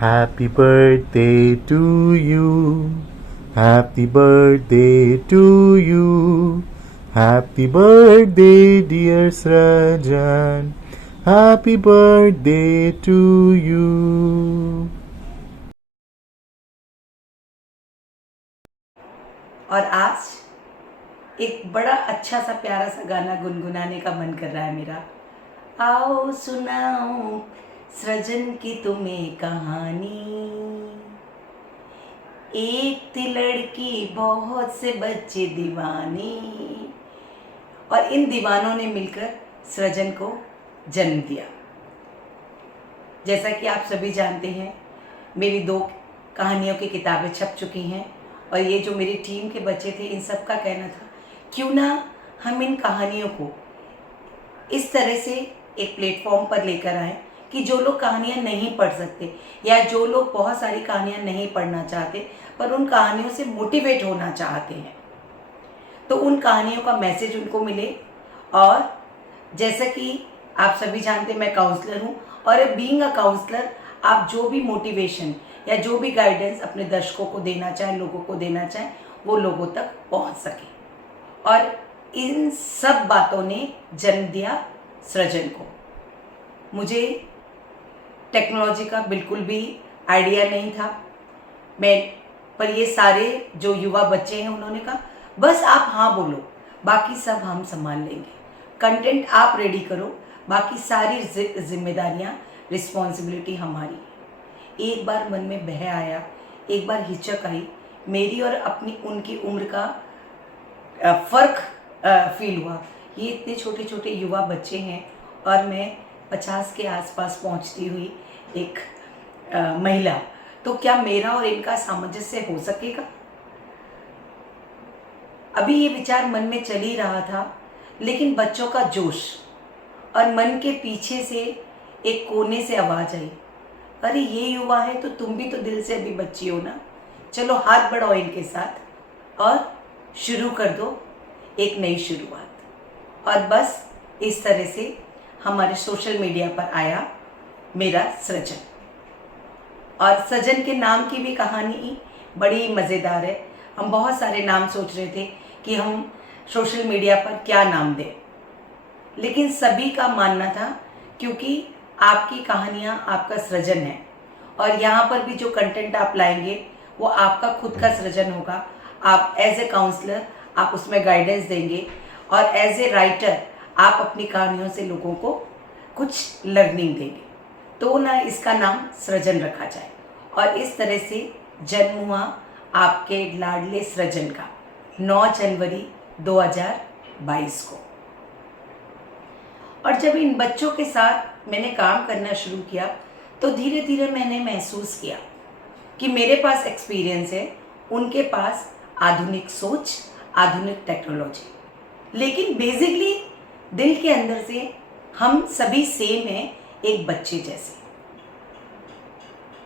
Happy birthday to you. Happy birthday to you. Happy birthday, dear Srajan. Happy birthday to you. और आज एक बड़ा अच्छा सा प्यारा सा गाना गुनगुनाने का मन कर रहा है मेरा। आओ सुनाओ सृजन की तुम्हें कहानी। एक थी लड़की बहुत से बच्चे दीवानी, और इन दीवानों ने मिलकर सृजन को जन्म दिया। जैसा कि आप सभी जानते हैं, मेरी 2 कहानियों की किताबें छप चुकी हैं, और ये जो मेरी टीम के बच्चे थे, इन सब का कहना था क्यों ना हम इन कहानियों को इस तरह से एक प्लेटफॉर्म पर लेकर आएँ कि जो लोग कहानियाँ नहीं पढ़ सकते, या जो लोग बहुत सारी कहानियाँ नहीं पढ़ना चाहते पर उन कहानियों से मोटिवेट होना चाहते हैं, तो उन कहानियों का मैसेज उनको मिले। और जैसा कि आप सभी जानते हैं, मैं काउंसलर हूँ, और बीइंग अ काउंसलर आप जो भी मोटिवेशन या जो भी गाइडेंस अपने दर्शकों को देना चाहें, लोगों को देना चाहें, वो लोगों तक पहुँच सके। और इन सब बातों ने जन्म दिया सृजन को। मुझे टेक्नोलॉजी का बिल्कुल भी आइडिया नहीं था, पर ये सारे जो युवा बच्चे हैं उन्होंने कहा बस आप हाँ बोलो, बाकी सब हम संभाल लेंगे, कंटेंट आप रेडी करो, बाकी सारी जिम्मेदारियाँ, रिस्पॉन्सिबिलिटी हमारी है। एक बार मन में बह आया, एक बार हिचक आई, मेरी और अपनी उनकी उम्र का फ़र्क फील हुआ। ये इतने छोटे छोटे युवा बच्चे हैं और मैं 50 के आसपास पहुंचती हुई एक महिला, तो क्या मेरा और इनका सामंजस्य हो सकेगा? अभी ये विचार मन में चल ही रहा था, लेकिन बच्चों का जोश और मन के पीछे से एक कोने से आवाज़ आई, अरे ये युवा है तो तुम भी तो दिल से अभी बच्ची हो ना, चलो हाथ बढ़ाओ इनके साथ और शुरू कर दो एक नई शुरुआत। और बस इस तरह से हमारे सोशल मीडिया पर आया मेरा सृजन। और सृजन के नाम की भी कहानी बड़ी मज़ेदार है। हम बहुत सारे नाम सोच रहे थे कि हम सोशल मीडिया पर क्या नाम दें, लेकिन सभी का मानना था क्योंकि आपकी कहानियाँ आपका सृजन है, और यहाँ पर भी जो कंटेंट आप लाएंगे वो आपका खुद का सृजन होगा। आप एज ए काउंसलर आप उसमें गाइडेंस देंगे, और एज ए राइटर आप अपनी कहानियों से लोगों को कुछ लर्निंग देंगे। तो ना इसका नाम सृजन रखा जाए, और इस तरह से जन्म हुआ आपके लाडले सृजन का 9 जनवरी 2022 को। और जब इन बच्चों के साथ मैंने काम करना शुरू किया तो धीरे धीरे मैंने महसूस किया कि मेरे पास एक्सपीरियंस है, उनके पास आधुनिक सोच, आधुनिक टेक्नोलॉजी, लेकिन बेसिकली दिल के अंदर से हम सभी सेम हैं, एक बच्चे जैसे।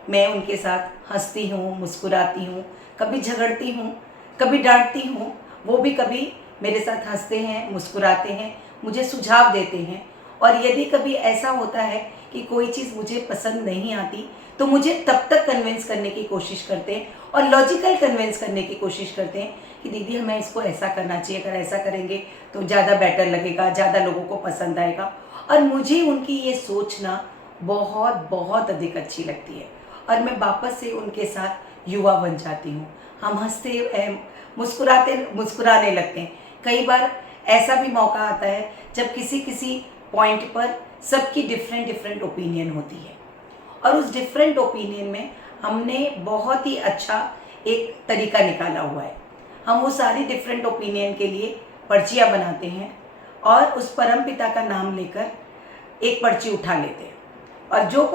मैं उनके साथ हंसती हूँ, मुस्कुराती हूँ, कभी झगड़ती हूँ, कभी डांटती हूँ, वो भी कभी मेरे साथ हंसते हैं, मुस्कुराते हैं, मुझे सुझाव देते हैं। और यदि कभी ऐसा होता है कि कोई चीज़ मुझे पसंद नहीं आती तो मुझे तब तक कन्विंस करने की कोशिश करते हैं, और लॉजिकल कन्विंस करने की कोशिश करते हैं कि दीदी हमें इसको ऐसा करना चाहिए, अगर ऐसा करेंगे तो ज़्यादा बेटर लगेगा, ज़्यादा लोगों को पसंद आएगा। और मुझे उनकी ये सोचना बहुत बहुत अधिक अच्छी लगती है, और मैं वापस से उनके साथ युवा बन जाती हूँ। हम हंसते मुस्कुराने लगते हैं। कई बार ऐसा भी मौका आता है जब किसी पॉइंट पर सबकी डिफरेंट ओपिनियन होती है, और उस डिफरेंट ओपिनियन में हमने बहुत ही अच्छा एक तरीका निकाला हुआ है। हम वो सारी डिफरेंट ओपिनियन के लिए पर्चियाँ बनाते हैं, और उस परमपिता का नाम लेकर एक पर्ची उठा लेते हैं, और जो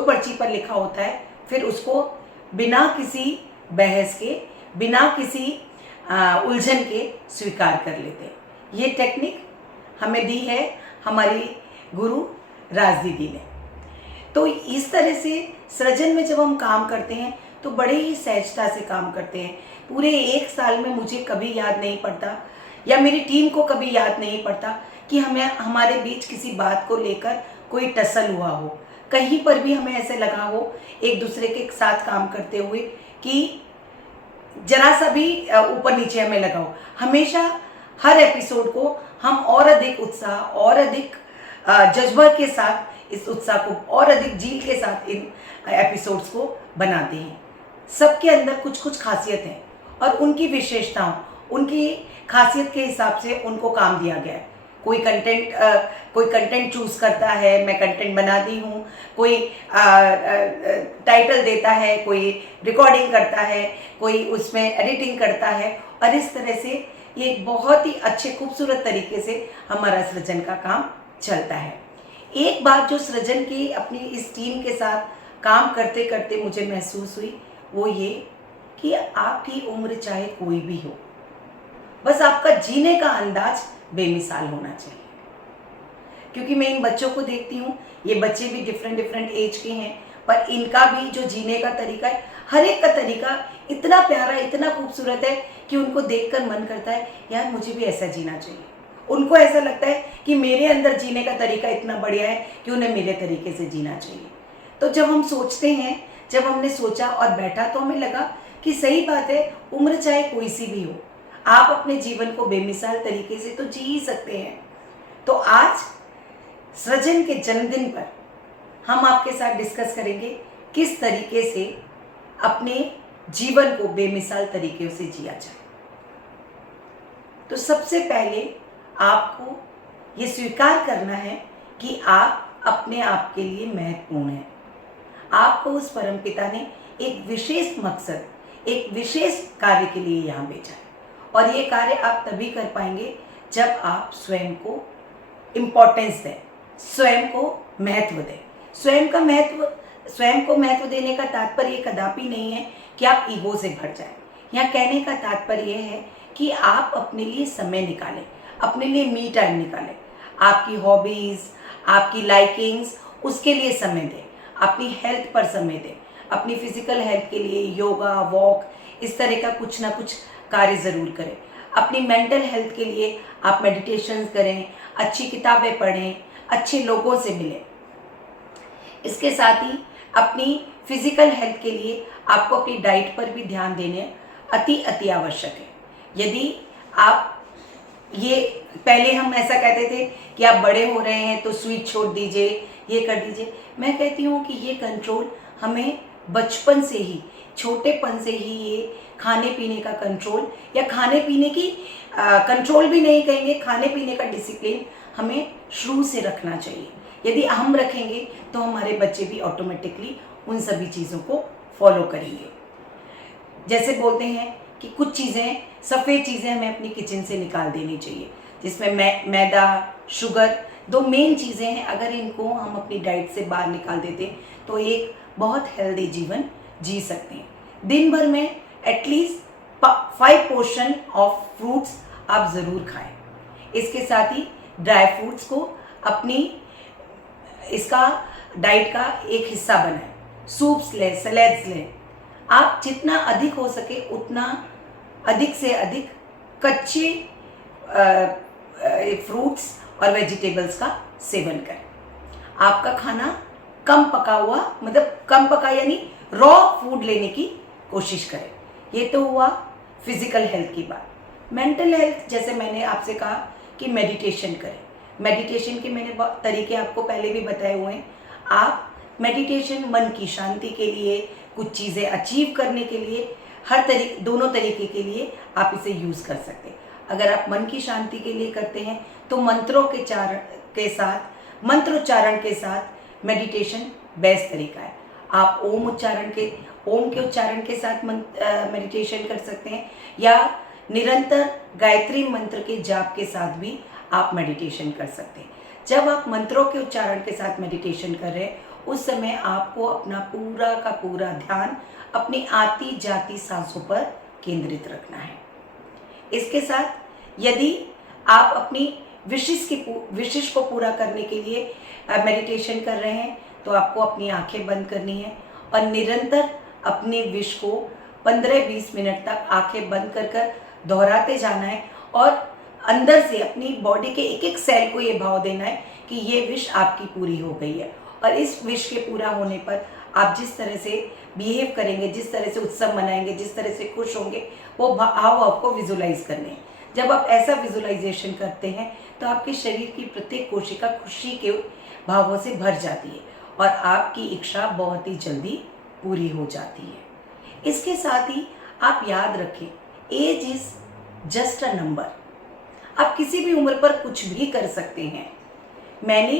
पर्ची पर लिखा होता है फिर उसको बिना किसी बहस के, बिना किसी उलझन के स्वीकार कर लेते हैं। ये टेक्निक हमें दी है हमारी गुरु राज दीदी ने। तो इस तरह से सृजन में जब हम काम करते हैं तो बड़े ही सहजता से काम करते हैं। पूरे 1 साल में मुझे कभी याद नहीं पड़ता, या मेरी टीम को कभी याद नहीं पड़ता कि हमें हमारे बीच किसी बात को लेकर कोई टसल हुआ हो, कहीं पर भी हमें ऐसे लगा हो एक दूसरे के साथ काम करते हुए कि जरा सा भी ऊपर नीचे हमें लगा हो, हमेशा हर एपिसोड को हम और अधिक उत्साह और अधिक जज्बा के साथ इस उत्साह को और अधिक जील के साथ इन एपिसोड्स को बनाते हैं। सबके अंदर कुछ कुछ खासियत है और उनकी विशेषताओं, उनकी खासियत के हिसाब से उनको काम दिया गया है। कोई कंटेंट चूज करता है, मैं कंटेंट बनाती हूँ, कोई टाइटल देता है, कोई रिकॉर्डिंग करता है, कोई उसमें एडिटिंग करता है और इस तरह से ये एक बहुत ही अच्छे खूबसूरत तरीके से हमारा सृजन का काम चलता है। एक बात जो सृजन की अपनी इस टीम के साथ काम करते करते मुझे महसूस हुई वो ये कि आपकी उम्र चाहे कोई भी हो, बस आपका जीने का अंदाज बेमिसाल होना चाहिए। क्योंकि मैं इन बच्चों को देखती हूँ, ये बच्चे भी डिफरेंट एज के हैं, पर इनका भी जो जीने का तरीका है, हर एक का तरीका इतना प्यारा, इतना खूबसूरत है कि उनको देखकर मन करता है यार मुझे भी ऐसा जीना चाहिए। उनको ऐसा लगता है कि मेरे अंदर जीने का तरीका इतना बढ़िया है कि उन्हें मेरे तरीके से जीना चाहिए। तो जब हम सोचते हैं, जब हमने सोचा और बैठा तो हमें लगा कि सही बात है, उम्र चाहे कोई सी भी हो, आप अपने जीवन को बेमिसाल तरीके से तो जी ही सकते हैं। तो आज सृजन के जन्मदिन पर हम आपके साथ डिस्कस करेंगे किस तरीके से अपने जीवन को बेमिसाल तरीके से जिया जाए। तो सबसे पहले आपको ये स्वीकार करना है कि आप अपने आप के लिए महत्वपूर्ण हैं। आपको उस परमपिता ने एक विशेष मकसद, एक विशेष कार्य के लिए यहाँ भेजा है और ये कार्य आप तभी कर पाएंगे जब आप स्वयं को इम्पोर्टेंस दें, स्वयं को महत्व दें। स्वयं को महत्व देने का तात्पर्य कदापि नहीं है कि आप ईगो से भर जाएं। यहाँ कहने का तात्पर्य यह है कि आप अपने लिए समय निकालें, अपने लिए मी टाइम निकालें, आपकी हॉबीज़, आपकी लाइकिंग्स, उसके लिए समय दें, अपनी हेल्थ पर समय दें, अपनी फिजिकल हेल्थ के लिए योगा, वॉक, इस तरह का कुछ ना कुछ कार्य ज़रूर करें। अपनी मेंटल हेल्थ के लिए आप मेडिटेशन करें, अच्छी किताबें पढ़ें, अच्छे लोगों से मिलें। इसके साथ ही अपनी फिजिकल हेल्थ के लिए आपको अपनी डाइट पर भी ध्यान देने अति आवश्यक है। यदि आप ये पहले हम ऐसा कहते थे कि आप बड़े हो रहे हैं तो स्वीट छोड़ दीजिए, ये कर दीजिए। मैं कहती हूँ कि ये कंट्रोल हमें बचपन से ही, छोटेपन से ही ये खाने पीने का कंट्रोल या खाने पीने की कंट्रोल भी नहीं कहेंगे, खाने पीने का डिसिप्लिन हमें शुरू से रखना चाहिए। यदि हम रखेंगे तो हमारे बच्चे भी ऑटोमेटिकली उन सभी चीज़ों को फॉलो करेंगे। जैसे बोलते हैं कि कुछ चीज़ें, सफ़ेद चीज़ें हमें अपनी किचन से निकाल देनी चाहिए, जिसमें मैदा, शुगर, दो मेन चीज़ें हैं। अगर इनको हम अपनी डाइट से बाहर निकाल देते तो एक बहुत हेल्दी जीवन जी सकते हैं। दिन भर में एटलीस्ट 5 पोर्शन ऑफ फ्रूट्स आप ज़रूर खाएं। इसके साथ ही ड्राई फ्रूट्स को अपनी इसका डाइट का एक हिस्सा बनाएं। सूप्स लें, सैलेड्स लें। आप जितना अधिक हो सके उतना अधिक से अधिक कच्चे फ्रूट्स और वेजिटेबल्स का सेवन करें। आपका खाना कम पका हुआ, मतलब कम पका यानी रॉ फूड लेने की कोशिश करें। ये तो हुआ फिजिकल हेल्थ की बात। मेंटल हेल्थ, जैसे मैंने आपसे कहा कि मेडिटेशन करें। मेडिटेशन के मैंने तरीके आपको पहले भी बताए हुए हैं। आप मेडिटेशन मन की शांति के लिए, कुछ चीज़ें अचीव करने के लिए, दोनों तरीके के लिए आप इसे यूज़ कर सकते हैं। अगर आप मन की शांति के लिए करते हैं तो मंत्रोच्चारण के साथ मेडिटेशन बेस्ट तरीका है। आप ओम के उच्चारण के साथ मेडिटेशन कर सकते हैं या निरंतर गायत्री मंत्र के जाप के साथ भी आप मेडिटेशन कर सकते हैं। जब आप मंत्रों के उच्चारण के साथ मेडिटेशन कर रहे हैं उस समय आपको अपना पूरा का पूरा ध्यान अपनी आती जाती सांसों पर केंद्रित रखना है। इसके साथ यदि आप अपनी विशिष को पूरा करने के लिए मेडिटेशन कर रहे हैं तो आपको अपनी आंखें बंद करनी है और निरंतर अपने विश को 15-20 मिनट तक आंखें बंद कर दोहराते जाना है और अंदर से अपनी बॉडी के एक एक सेल को ये भाव देना है कि ये विश आपकी पूरी हो गई है और इस विश के पूरा होने पर आप जिस तरह से बिहेव करेंगे, जिस तरह से उत्सव मनाएंगे, जिस तरह से खुश होंगे, वो भाव आपको विजुलाइज करने हैं। जब आप ऐसा विजुलाइजेशन करते हैं तो आपके शरीर की प्रत्येक कोशिका खुशी के भावों से भर जाती है और आपकी इच्छा बहुत ही जल्दी पूरी हो जाती है। इसके साथ ही आप याद रखें, age is just a number. आप किसी भी उम्र पर कुछ भी कर सकते हैं। मैंने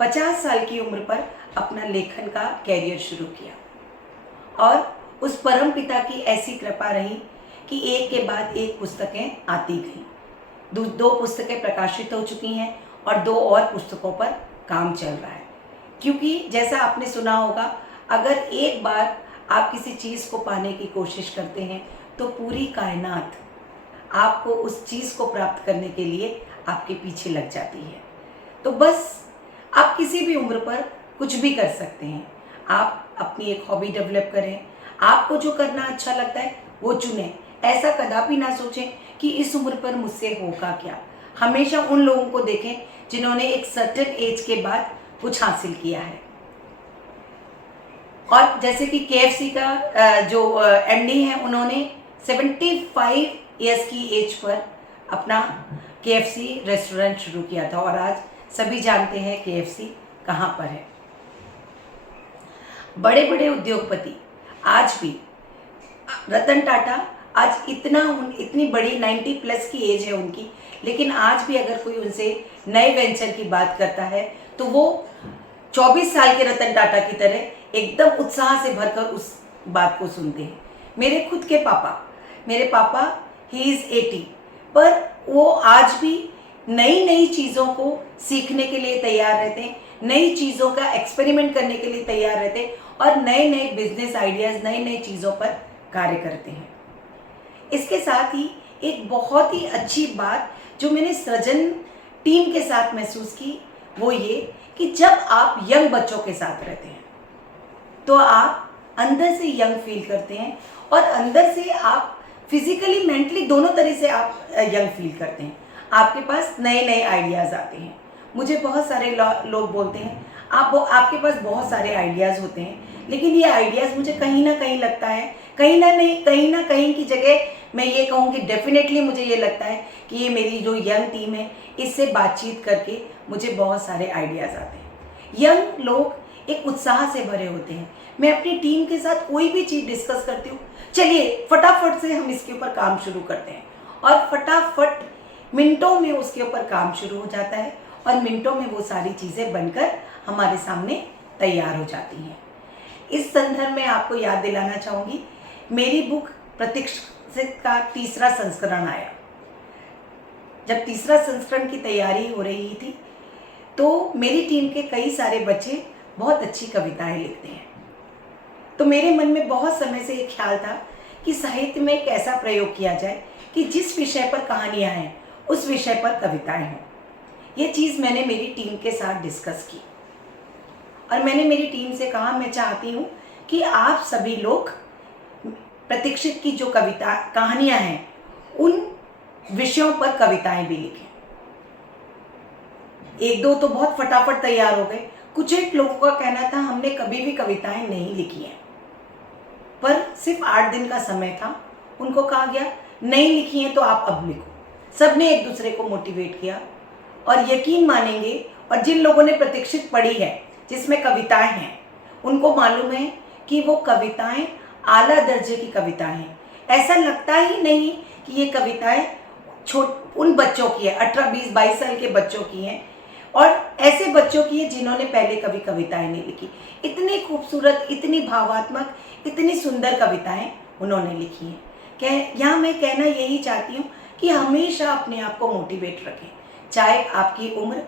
50 साल की उम्र पर अपना लेखन का कैरियर शुरू किया और उस परम पिता की ऐसी कृपा रही कि एक के बाद एक पुस्तकें आती गईं। दो पुस्तकें प्रकाशित हो चुकी हैं और 2 और पुस्तकों पर काम चल रहा है। क्योंकि जैसा आपने सुना होगा, अगर एक बार आप किसी चीज़ को पाने की कोशिश करते हैं तो पूरी कायनात आपको उस चीज़ को प्राप्त करने के लिए आपके पीछे लग जाती है। तो बस आप किसी भी उम्र पर कुछ भी कर सकते हैं। आप अपनी एक हॉबी डेवलप करें, आपको जो करना अच्छा लगता है वो चुनें। ऐसा कदापि ना सोचें कि इस उम्र पर मुझसे होगा क्या। हमेशा उन लोगों को देखें जिन्होंने एक सर्टेन एज के बाद कुछ हासिल किया है। और जैसे कि KFC का जो MD है, उन्होंने 75 ईयर्स की एज पर अपना KFC रेस्टोरेंट शुरू किया था और आज सभी जानते हैं KFC कहाँ पर है। बड़े बड़े उद्योगपति आज भी, रतन टाटा आज इतनी बड़ी 90 प्लस की एज है उनकी, लेकिन आज भी अगर कोई उनसे नए वेंचर की बात करता है तो वो 24 साल के रतन टाटा की तरह एकदम उत्साह से भरकर उस बात को सुनते हैं। मेरे खुद के पापा ही इज़ 80, पर वो आज भी नई चीज़ों को सीखने के लिए तैयार रहते हैं, नई चीज़ों का एक्सपेरिमेंट करने के लिए तैयार रहते हैं और नए बिजनेस आइडियाज़, नई चीज़ों पर कार्य करते हैं। इसके साथ ही एक बहुत ही अच्छी बात जो मैंने सृजन टीम के साथ महसूस की, वो ये कि जब आप यंग बच्चों के साथ रहते हैं तो आप अंदर से यंग फील करते हैं और अंदर से आप फिजिकली मेंटली दोनों तरह से आप यंग फील करते हैं। आपके पास नए आइडियाज़ आते हैं। मुझे बहुत सारे लोग बोलते हैं आपके पास बहुत सारे आइडियाज़ होते हैं, लेकिन ये आइडियाज़ मुझे कहीं ना कहीं लगता है, कहीं ना कहीं की जगह मैं ये कहूँ कि डेफिनेटली मुझे ये लगता है कि ये मेरी जो यंग टीम है, इससे बातचीत करके मुझे बहुत सारे आइडियाज़ आते हैं। यंग लोग एक उत्साह से भरे होते हैं। मैं अपनी टीम के साथ कोई भी चीज़ डिस्कस करती हूँ, चलिए फटाफट से हम इसके ऊपर काम शुरू करते हैं, और फटाफट मिनटों में उसके ऊपर काम शुरू हो जाता है और मिनटों में वो सारी चीज़ें बनकर हमारे सामने तैयार हो जाती हैं। इस संदर्भ में आपको याद दिलाना चाहूँगी, मेरी बुक प्रतीक्षित का 3रा संस्करण आया। जब 3रा संस्करण की तैयारी हो रही थी तो मेरी टीम के कई सारे बच्चे बहुत अच्छी कविताएं लिखते हैं। तो मेरे मन में बहुत समय से एक ख्याल था कि साहित्य में एक ऐसा प्रयोग किया जाए कि जिस विषय पर कहानियाँ हैं उस विषय पर कविताएं हों। ये चीज़ मैंने मेरी टीम के साथ डिस्कस की और मैंने मेरी टीम से कहा, मैं चाहती हूँ कि आप सभी लोग प्रतीक्षित की जो कहानियाँ हैं उन विषयों पर कविताएं भी लिखें। 1-2 तो बहुत फटाफट तैयार हो गए। कुछ एक लोगों का कहना था हमने कभी भी कविताएं नहीं लिखी हैं, पर सिर्फ 8 दिन का समय था। उनको कहा गया नहीं लिखी हैं तो आप अब लिखो। सबने एक दूसरे को मोटिवेट किया और यकीन मानेंगे, और जिन लोगों ने प्रतीक्षित पढ़ी है जिसमें कविताएं हैं उनको मालूम है कि वो कविताएं आला दर्जे की कविताएं हैं। ऐसा लगता ही नहीं कि ये कविताएं उन बच्चों की है, 18, 20, 22 साल के बच्चों की हैं, और ऐसे बच्चों की है जिन्होंने पहले कभी कविताएं नहीं लिखी। इतनी खूबसूरत, इतनी भावात्मक, इतनी सुंदर कविताएं उन्होंने लिखी हैं। यहाँ मैं कहना यही चाहती हूँ कि हमेशा अपने आप को मोटिवेट रखें, चाहे आपकी उम्र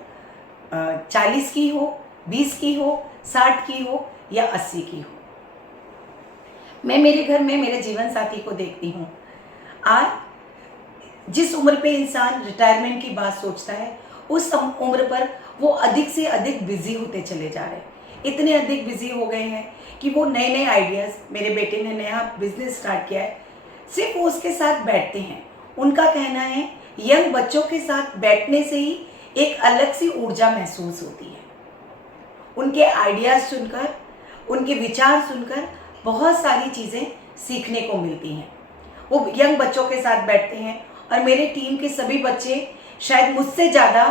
40 की हो, 20 की हो, 60 की हो या 80 की हो। मैं मेरे घर में मेरे जीवन साथी को देखती हूँ। आज जिस उम्र पे इंसान रिटायरमेंट की बात सोचता है, उस उम्र पर वो अधिक से अधिक बिजी होते चले जा रहे हैं। इतने अधिक बिजी हो गए हैं कि वो नए आइडियाज़, मेरे बेटे ने नया बिजनेस स्टार्ट किया है, सिर्फ वो उसके साथ बैठते हैं। उनका कहना है यंग बच्चों के साथ बैठने से ही एक अलग सी ऊर्जा महसूस होती है। उनके आइडियाज़ सुनकर, उनके विचार सुनकर बहुत सारी चीज़ें सीखने को मिलती हैं। वो यंग बच्चों के साथ बैठते हैं और मेरे टीम के सभी बच्चे शायद मुझसे ज़्यादा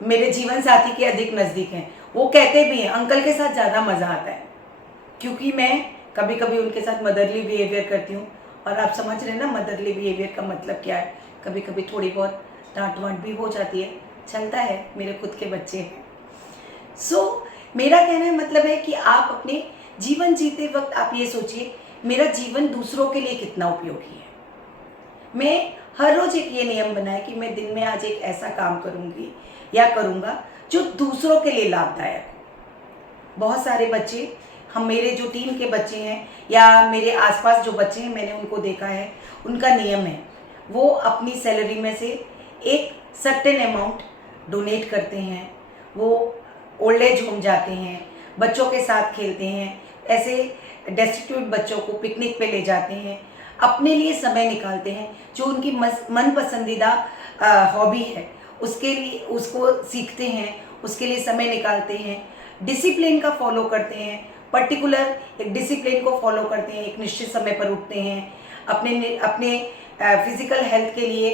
मेरे जीवन साथी के अधिक नज़दीक हैं। वो कहते भी हैं अंकल के साथ ज़्यादा मज़ा आता है, क्योंकि मैं कभी कभी उनके साथ मदरली बिहेवियर करती हूँ। और आप समझ रहे हैं ना मदरली बिहेवियर का मतलब क्या है। कभी कभी थोड़ी बहुत डांट वांट भी हो जाती है, चलता है, मेरे खुद के बच्चे हैं। मेरा कहने का मतलब है कि आप अपने जीवन जीते वक्त आप ये सोचिए मेरा जीवन दूसरों के लिए कितना उपयोगी है। मैं हर रोज एक ये नियम बनाए कि मैं दिन में आज एक ऐसा काम करूंगी या करूंगा जो दूसरों के लिए लाभदायक हो। बहुत सारे बच्चे, हम मेरे जो टीम के बच्चे हैं या मेरे आसपास जो बच्चे हैं, मैंने उनको देखा है, उनका नियम है वो अपनी सैलरी में से एक सर्टेन अमाउंट डोनेट करते हैं। वो ओल्ड एज होम जाते हैं, बच्चों के साथ खेलते हैं, ऐसे डेस्टिट्यूट बच्चों को पिकनिक पे ले जाते हैं, अपने लिए समय निकालते हैं। जो उनकी मन पसंदीदा हॉबी है उसके लिए उसको सीखते हैं, उसके लिए समय निकालते हैं, डिसिप्लिन का फॉलो करते हैं, पर्टिकुलर एक डिसिप्लिन को फॉलो करते हैं, एक निश्चित समय पर उठते हैं, अपने फिजिकल हेल्थ के लिए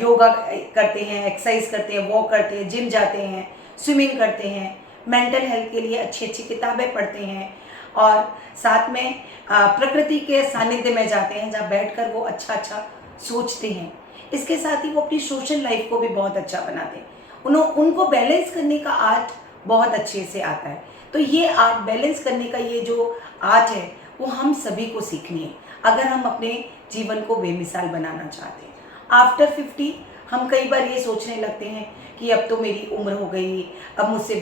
योगा करते हैं, एक्सरसाइज करते हैं, वॉक करते हैं, जिम जाते हैं, स्विमिंग करते हैं, मेंटल हेल्थ के लिए अच्छी अच्छी किताबें पढ़ते हैं और साथ में प्रकृति के सानिध्य में जाते हैं जहाँ बैठकर वो अच्छा अच्छा सोचते हैं। इसके साथ ही वो अपनी सोशल लाइफ को भी बहुत अच्छा बनाते हैं। उनको बैलेंस करने का आर्ट बहुत अच्छे से आता है। तो ये आर्ट, बैलेंस करने का ये जो आर्ट है वो हम सभी को सीखनी है अगर हम अपने जीवन को बेमिसाल बनाना चाहते हैं। आफ्टर 50 हम कई बार ये सोचने लगते हैं कि अब तो मेरी उम्र हो गई, अब मुझसे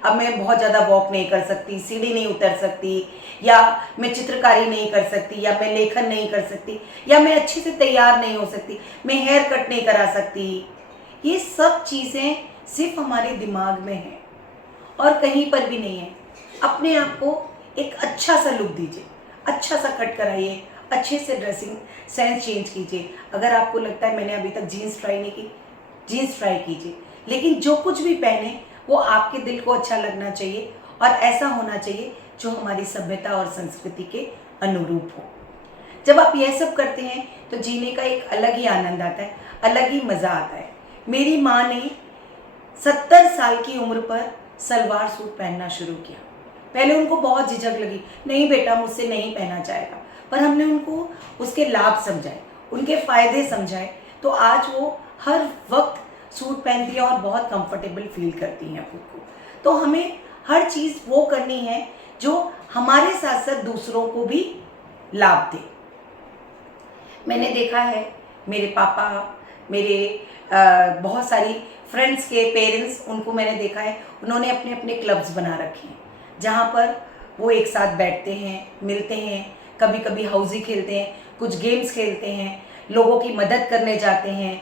अब मैं बहुत ज़्यादा वॉक नहीं कर सकती, सीढ़ी नहीं उतर सकती, या मैं चित्रकारी नहीं कर सकती, या मैं लेखन नहीं कर सकती, या मैं अच्छे से तैयार नहीं हो सकती, मैं हेयर कट नहीं करा सकती। ये सब चीज़ें सिर्फ हमारे दिमाग में हैं और कहीं पर भी नहीं है। अपने आप को एक अच्छा सा लुक दीजिए, अच्छा सा कट कराइए, अच्छे से ड्रेसिंग सेंस चेंज कीजिए। अगर आपको लगता है मैंने अभी तक जीन्स ट्राई नहीं की, जीन्स ट्राई कीजिए, लेकिन जो कुछ भी पहने वो आपके दिल को अच्छा लगना चाहिए और ऐसा होना चाहिए जो हमारी सभ्यता और संस्कृति के अनुरूप हो। जब आप यह सब करते हैं तो जीने का एक अलग ही आनंद आता है, अलग ही मज़ा आता है। मेरी माँ ने 70 साल की उम्र पर सलवार सूट पहनना शुरू किया। पहले उनको बहुत झिझक लगी, नहीं बेटा मुझसे नहीं पहना जाएगा, पर हमने उनको उसके लाभ समझाए, उनके फ़ायदे समझाए, तो आज वो हर वक्त सूट पहनती है और बहुत कंफर्टेबल फील करती हैं खुद को। तो हमें हर चीज़ वो करनी है जो हमारे साथ साथ दूसरों को भी लाभ दे। मैंने देखा है मेरे पापा, मेरे बहुत सारी फ्रेंड्स के पेरेंट्स, उनको मैंने देखा है उन्होंने अपने अपने क्लब्स बना रखे हैं जहाँ पर वो एक साथ बैठते हैं, मिलते हैं, कभी कभी हाउजी खेलते हैं, कुछ गेम्स खेलते हैं, लोगों की मदद करने जाते हैं,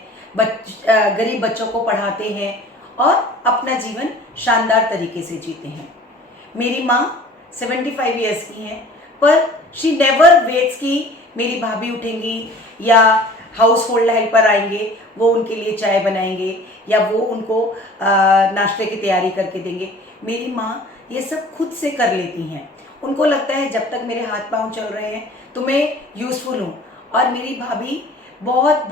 गरीब बच्चों को पढ़ाते हैं और अपना जीवन शानदार तरीके से जीते हैं। मेरी माँ 75 ईयर्स की हैं, पर शी नेवर वेट्स कि मेरी भाभी उठेंगी या हाउस होल्ड हेल्पर आएंगे, वो उनके लिए चाय बनाएंगे या वो उनको नाश्ते की तैयारी करके देंगे। मेरी माँ ये सब खुद से कर लेती हैं। उनको लगता है जब तक मेरे हाथ पांव चल रहे हैं तो मैं यूज़फुल हूँ। और मेरी भाभी बहुत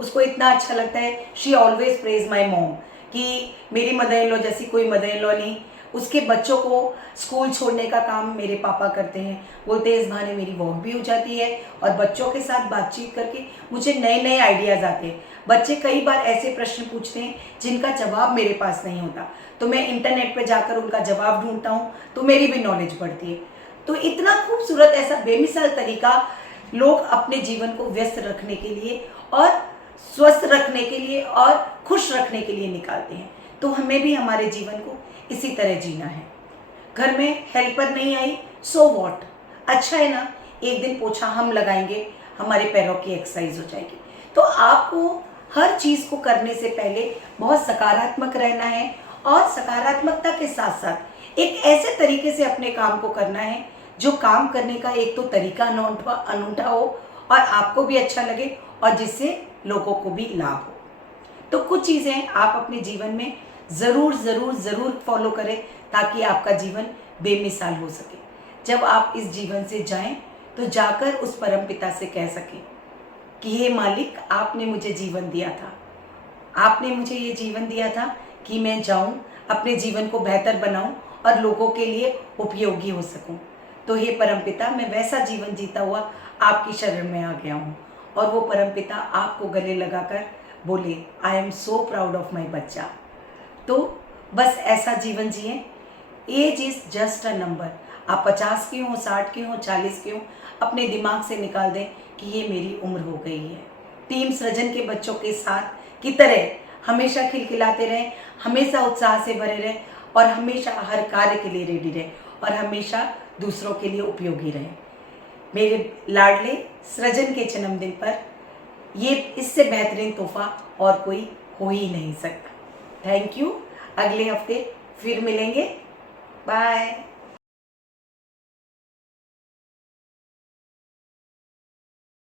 उसको इतना अच्छा लगता है, she always praise my mom, कि मेरी मदर इन लॉ जैसी कोई मदर इन लॉ नहीं। उसके बच्चों को स्कूल छोड़ने का काम मेरे पापा करते हैं। बोलते हैं इस बहाने मेरी वॉक भी हो जाती है और बच्चों के साथ बातचीत करके मुझे नए नए आइडियाज़ आते हैं। बच्चे कई बार ऐसे प्रश्न पूछते हैं जिनका जवाब मेरे पास नहीं होता, तो मैं इंटरनेट पर जाकर उनका जवाब ढूंढता हूँ, तो मेरी भी नॉलेज बढ़ती है। तो इतना खूबसूरत ऐसा बेमिसाल तरीका लोग अपने जीवन को व्यस्त रखने के लिए और स्वस्थ रखने के लिए और खुश रखने के लिए निकालते हैं। तो हमें भी हमारे जीवन को इसी तरह जीना है। घर में हेल्पर नहीं आई, सो वॉट, अच्छा है ना, एक दिन पोछा हम लगाएंगे, हमारे पैरों की एक्सरसाइज हो जाएगी। तो आपको हर चीज़ को करने से पहले बहुत सकारात्मक रहना है और सकारात्मकता के साथ साथ एक ऐसे तरीके से अपने काम को करना है जो काम करने का एक तो तरीका अनूठा हो और आपको भी अच्छा लगे और जिससे लोगों को भी लाभ हो। तो कुछ चीज़ें आप अपने जीवन में ज़रूर ज़रूर ज़रूर फॉलो करें ताकि आपका जीवन बेमिसाल हो सके। जब आप इस जीवन से जाएं तो जाकर उस परमपिता से कह सकें कि हे मालिक, आपने मुझे जीवन दिया था, आपने मुझे ये जीवन दिया था कि मैं जाऊं, अपने जीवन को बेहतर बनाऊं और लोगों के लिए उपयोगी हो सकूं। तो हे परमपिता, मैं वैसा जीवन जीता हुआ आपकी शरण में आ गया हूं। और वो परमपिता आपको गले लगाकर बोले, I am so proud of my बच्चा। तो बस ऐसा जीवन जिए। Age is just a number. आप 50 के हों, 60 के हों, 40 के हों, अपने दिमाग से निकाल दें कि ये मेरी उम्र हो गई है। टीम सृजन के बच्चों के साथ की तरह हमेशा खिलखिलाते रहें, हमेशा उत्साह से भरे रहें और हमेशा हर कार्य के लिए रेडी रहें और हमेशा दूसरों के लिए उपयोगी रहें। मेरे लाडले सृजन के जन्मदिन पर ये इससे बेहतरीन तोहफा और कोई हो ही नहीं सकता। Thank you. अगले हफ्ते फिर मिलेंगे। बाय।